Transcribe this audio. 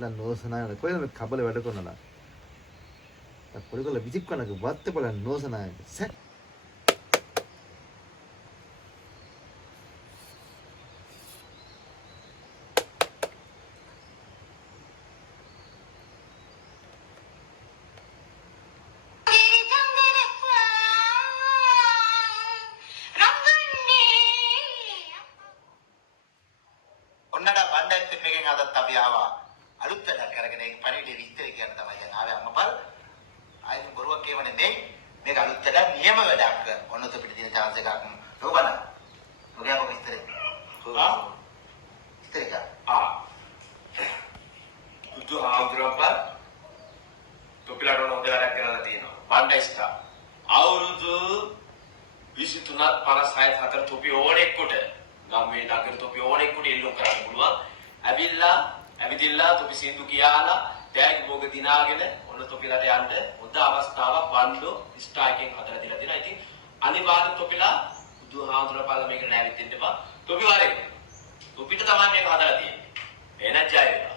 එලා නෝසනායන කොහෙද මේ කබල වැඩ කරනවා. පොඩිකල විසික් කරනක වත්තේ බලන්න නෝසනායන. සැක් අනිවාර්ය තොපිලා බුදුහාමුදුරුවෝ පාලා මේක නෑවිත් දෙන්න එපා. තොපි වරේ. තොපිට තමයි මේක හදලා තියෙන්නේ. එනජ්ජය.